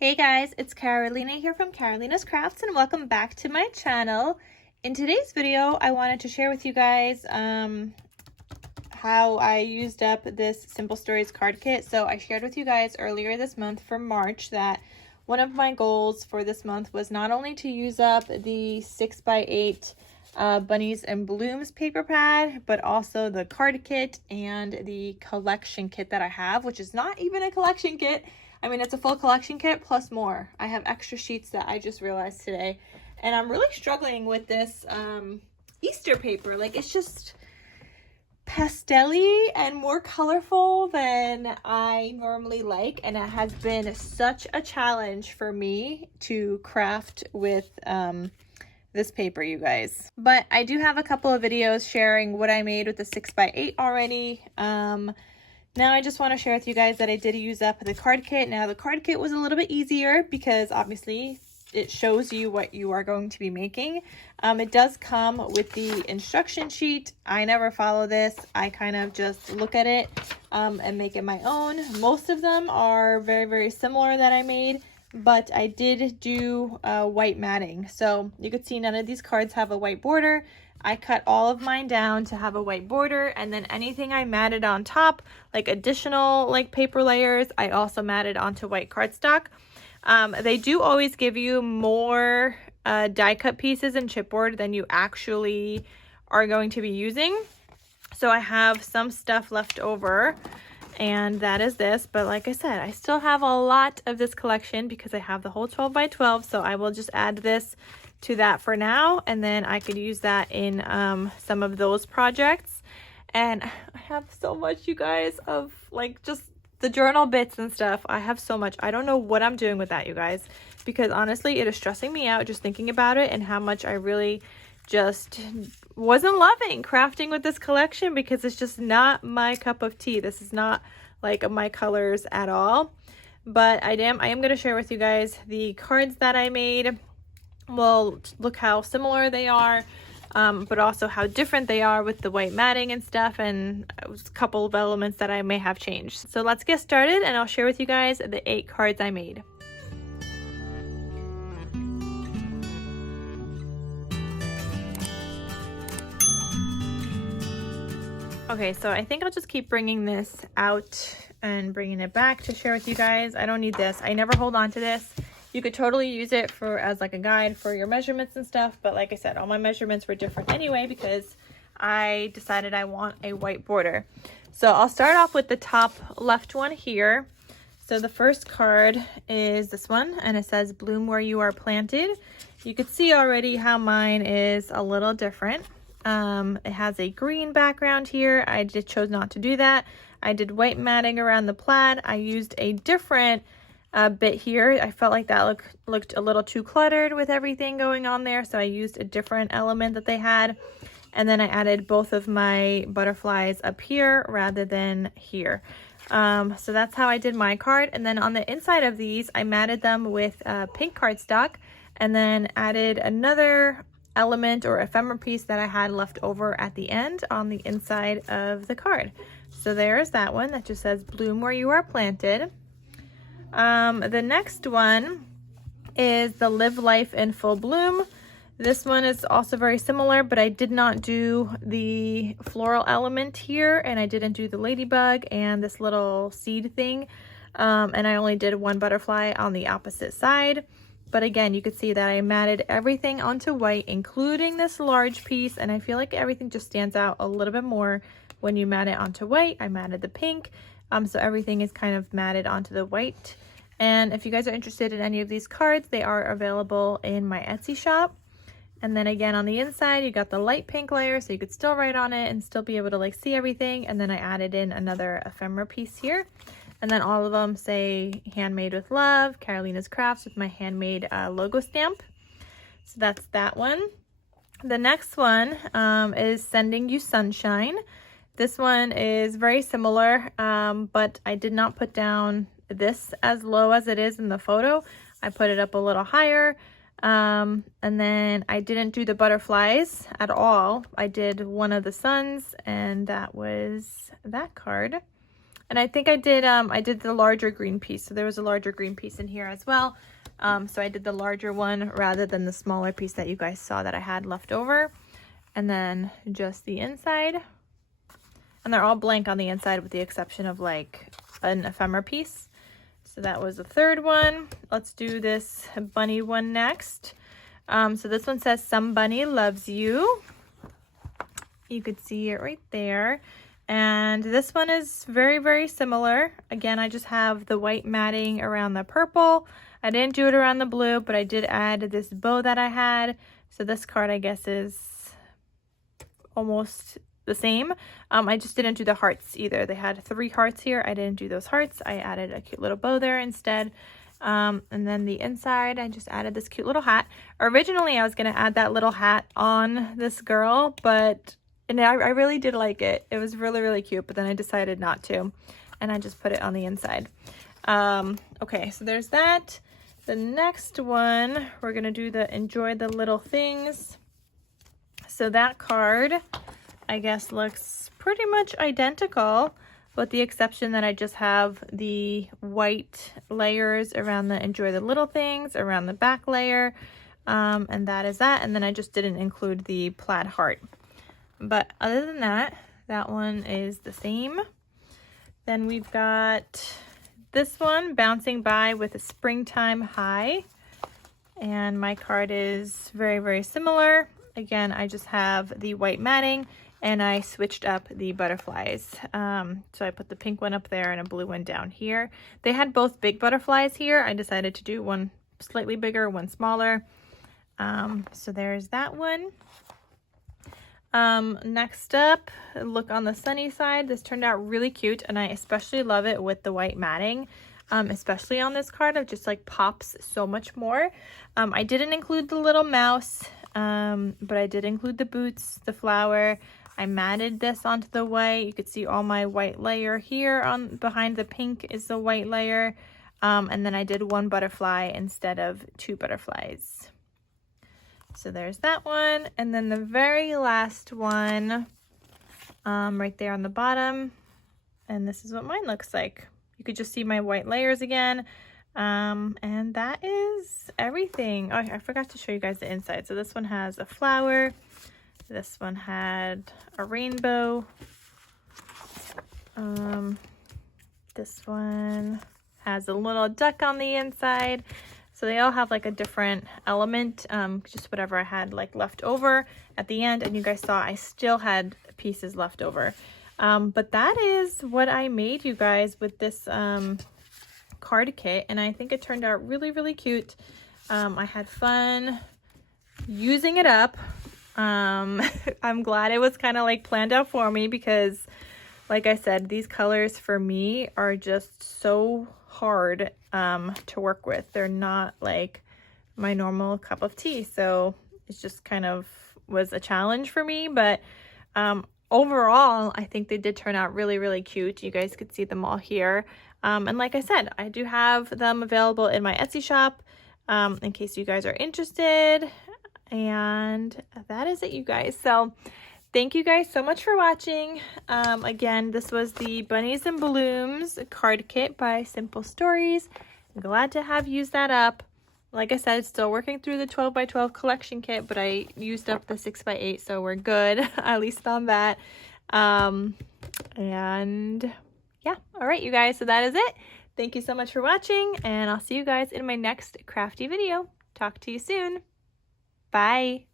Hey guys, it's Carolina here from KarolinasKrafts and welcome back to my channel. In today's video, I wanted to share with you guys how I used up this Simple Stories card kit. So I shared with you guys earlier this month for March that one of my goals for this month was not only to use up the 6x8 Bunnies and Blooms paper pad, but also the card kit and the collection kit that I have, which is not even a collection kit. I mean, it's a full collection kit plus more. I have extra sheets that I just realized today. And I'm really struggling with this Easter paper. Like, it's just pastel-y and more colorful than I normally like. And it has been such a challenge for me to craft with this paper, you guys. But I do have a couple of videos sharing what I made with the 6x8 already. Now I just want to share with you guys that I did use up the card kit. Now the card kit was a little bit easier because obviously it shows you what you are going to be making. It does come with the instruction sheet. I never follow this. I kind of just look at it and make it my own. Most of them are very, very similar that I made, but I did do white matting. So you could see none of these cards have a white border. I cut all of mine down to have a white border, and then anything I matted on top, like additional like paper layers, I also matted onto white cardstock. They do always give you more die cut pieces and chipboard than you actually are going to be using. So I have some stuff left over, and that is this. But like I said, I still have a lot of this collection because I have the whole 12x12. So I will just add this to that for now, and then I could use that in some of those projects. And I have so much, you guys, of like just the journal bits and stuff. I have so much. I don't know what I'm doing with that, you guys, because honestly it is stressing me out just thinking about it and how much I really just wasn't loving crafting with this collection, because it's just not my cup of tea. This is not like my colors at all. But I am going to share with you guys the cards that I made. Well, look how similar they are, but also how different they are with the white matting and stuff, and a couple of elements that I may have changed. So let's get started, and I'll share with you guys the 8 cards I made. Okay, so I think I'll just keep bringing this out and bringing it back to share with you guys. I don't need this. I never hold on to this. You could totally use it for as like a guide for your measurements and stuff. But like I said, all my measurements were different anyway because I decided I want a white border. So I'll start off with the top left one here. So the first card is this one, and it says bloom where you are planted. You could see already how mine is a little different. It has a green background here. I just chose not to do that. I did white matting around the plaid. I used a different bit here. I felt like that looked a little too cluttered with everything going on there, so I used a different element that they had, and then I added both of my butterflies up here rather than here. So that's how I did my card. And then on the inside of these, I matted them with pink cardstock and then added another element or ephemera piece that I had left over at the end on the inside of the card. So there's that one that just says bloom where you are planted. The next one is the live life in full bloom. This one is also very similar, but I did not do the floral element here, and I didn't do the ladybug and this little seed thing, and I only did one butterfly on the opposite side. But again, you could see that I matted everything onto white, including this large piece, and I feel like everything just stands out a little bit more when you mat it onto white. I matted the pink. So everything is kind of matted onto the white. And if you guys are interested in any of these cards, they are available in my Etsy shop. And then again, on the inside, you got the light pink layer, so you could still write on it and still be able to like see everything. And then I added in another ephemera piece here. And then all of them say handmade with love, KarolinasKrafts, with my handmade logo stamp. So that's that one. The next one is Sending You Sunshine. This one is very similar, but I did not put down this as low as it is in the photo. I put it up a little higher, and then I didn't do the butterflies at all. I did one of the suns, and that was that card. And I think I did the larger green piece. So there was a larger green piece in here as well. So I did the larger one rather than the smaller piece that you guys saw that I had left over. And then just the inside. And they're all blank on the inside with the exception of like an ephemera piece. So that was the third one. Let's do this bunny one next. So this one says, "Some bunny loves you." You could see it right there. And this one is very, very similar. Again, I just have the white matting around the purple. I didn't do it around the blue, but I did add this bow that I had. So this card, I guess, is almost the same. I just didn't do the hearts either. They had 3 hearts here. I didn't do those hearts. I added a cute little bow there instead. And then the inside, I just added this cute little hat. Originally, I was going to add that little hat on this girl, but I really did like it. It was really, really cute, but then I decided not to, and I just put it on the inside. Okay, so there's that. The next one, we're going to do the Enjoy the Little Things. So that card, I guess, looks pretty much identical, with the exception that I just have the white layers around the Enjoy the Little Things, around the back layer, and that is that. And then I just didn't include the plaid heart. But other than that, that one is the same. Then we've got this one, Bouncing By with a Springtime High. And my card is very, very similar. Again, I just have the white matting and I switched up the butterflies. So I put the pink one up there and a blue one down here. They had both big butterflies here. I decided to do one slightly bigger, one smaller. So there's that one. Next up, look on the sunny side. This turned out really cute, and I especially love it with the white matting, especially on this card. It just like pops so much more. I didn't include the little mouse, but I did include the boots, the flower. I matted this onto the white. You could see all my white layer here on behind the pink is the white layer. And then I did 1 butterfly instead of 2 butterflies. So there's that one. And then the very last one, right there on the bottom. And this is what mine looks like. You could just see my white layers again. And that is everything. Oh, I forgot to show you guys the inside. So this one has a flower. This one had a rainbow. This one has a little duck on the inside. So they all have like a different element, just whatever I had like left over at the end. And you guys saw I still had pieces left over. But that is what I made, you guys, with this card kit. And I think it turned out really, really cute. I had fun using it up. I'm glad it was kind of like planned out for me because, like I said, these colors for me are just so hard to work with. They're not like my normal cup of tea, so it's just kind of was a challenge for me. But overall, I think they did turn out really, really cute. You guys could see them all here. And like I said, I do have them available in my Etsy shop in case you guys are interested. And that is it, you guys. So thank you guys so much for watching. Again, this was the Bunnies and Blooms card kit by Simple Stories. I'm glad to have used that up. Like I said, still working through the 12 by 12 collection kit, but I used up the 6 by 8, so we're good, at least on that. And yeah, all right, you guys, so that is it. Thank you so much for watching, and I'll see you guys in my next crafty video. Talk to you soon. Bye.